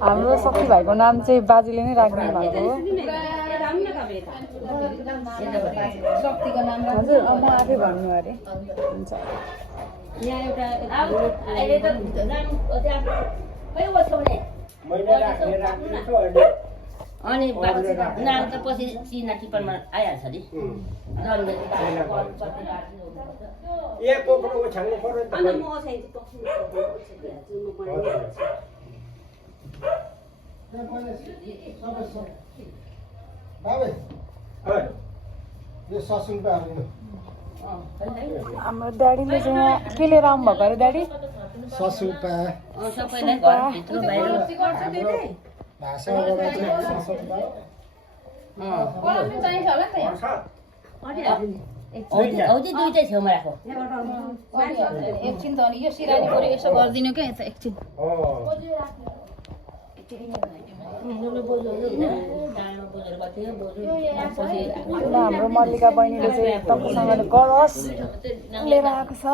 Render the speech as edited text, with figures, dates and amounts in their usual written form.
हाम्रो शक्ति भाइको नाम चाहिँ बाजेले नै राख्नु भएको हो हजुर म आफै भन्नु अरे हुन्छ यहाँ एउटा अहिले त नाम खै बस्छ भने अनि नाम त पछि चिना टिप्पणमा आइहाल्छ नि हाम्रो ड्याडीले चाहिँ यहाँ के लिएर आउनु भएको अरे ड्याडी सबैलाई घरभित्र बाहिर औधी दुइटै छेउमा राखो एकछिन त अनि यो सिरानी पऱ्यो यसो गरिदिनु क्या यता एकछिन हाम्रो मल्लिका बहिनीले चाहिँ तपाईँसँगले कलश लिएर आएको छ